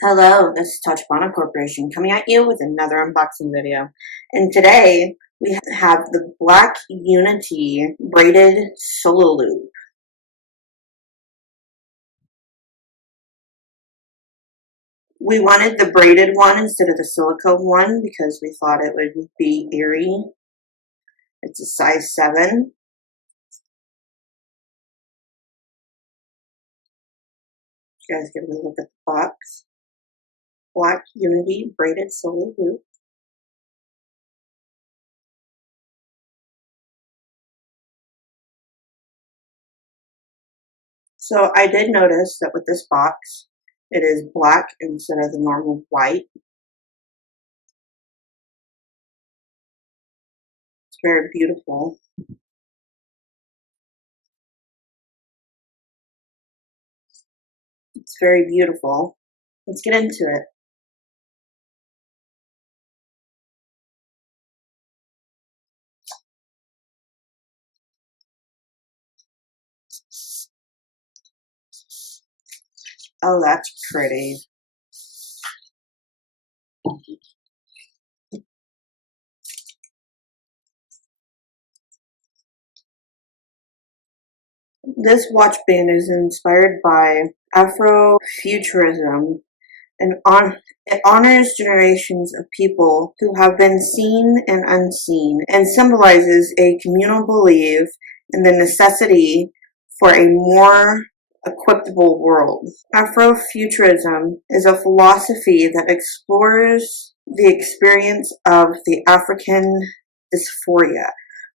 Hello, this is Tachibana Corporation coming at you with another unboxing video. And today we have the Black Unity braided solo loop. We wanted the braided one instead of the silicone one because we thought it would be eerie. It's a size 7. You guys give me a look at the box. Black Unity braided solo loop. So I did notice that with this box, it is black instead of the normal white. It's very beautiful. It's very beautiful. Let's get into it. Oh, that's pretty. This watch band is inspired by Afrofuturism and it honors generations of people who have been seen and unseen and symbolizes a communal belief in the necessity for a more equitable world. Afrofuturism is a philosophy that explores the experience of the African dysphoria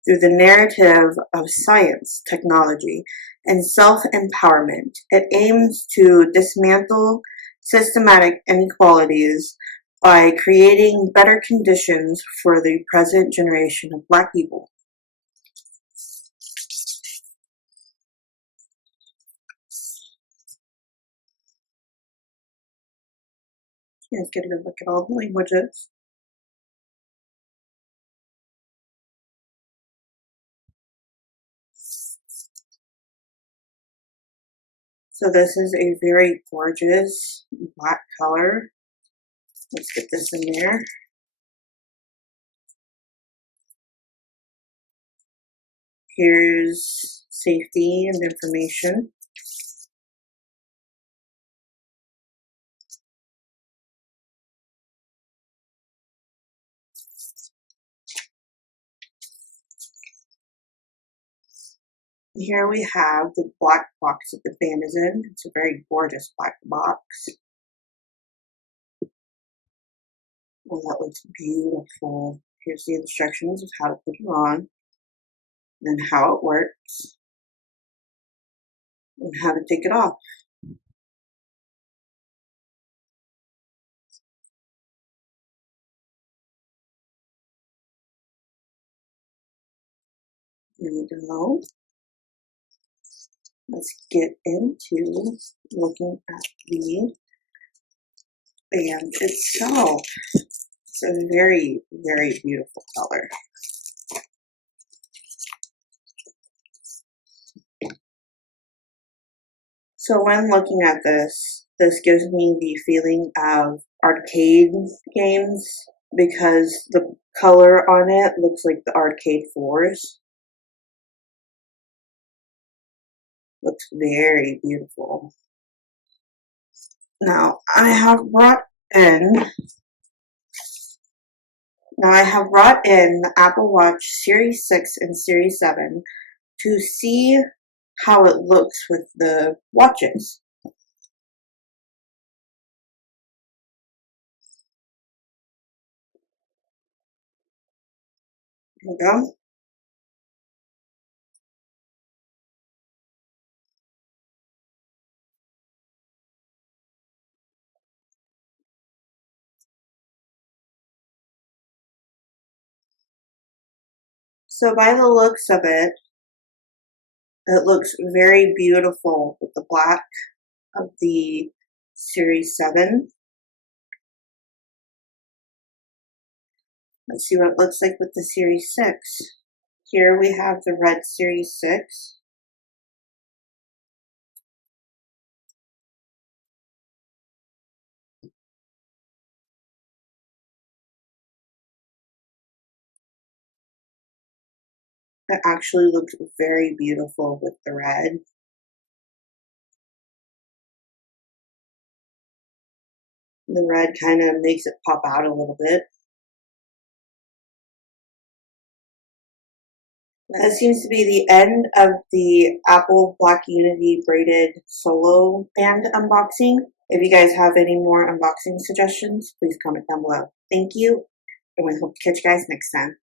through the narrative of science, technology, and self-empowerment. It aims to dismantle systematic inequalities by creating better conditions for the present generation of Black people. You guys get a good look at all the languages. So this is a very gorgeous black color. Let's get this in there. Here's safety and information. Here we have the black box that the band is in. It's a very gorgeous black box. Well, that looks beautiful. Here's the instructions of how to put it on and how it works and how to take it off. Here we go. Let's get into looking at the band itself. It's a very, very beautiful color. So when looking at this gives me the feeling of arcade games because the color on it looks like the arcade floors. Looks very beautiful. Now I have brought in the Apple Watch Series 6 and Series 7 to see how it looks with the watches. Here we go. So by the looks of it, it looks very beautiful with the black of the Series 7. Let's see what it looks like with the Series 6. Here we have the red Series 6. It actually looks very beautiful with the red. The red kind of makes it pop out a little bit. That seems to be the end of the Apple Black Unity braided solo band unboxing. If you guys have any more unboxing suggestions, please comment down below. Thank you, and we hope to catch you guys next time.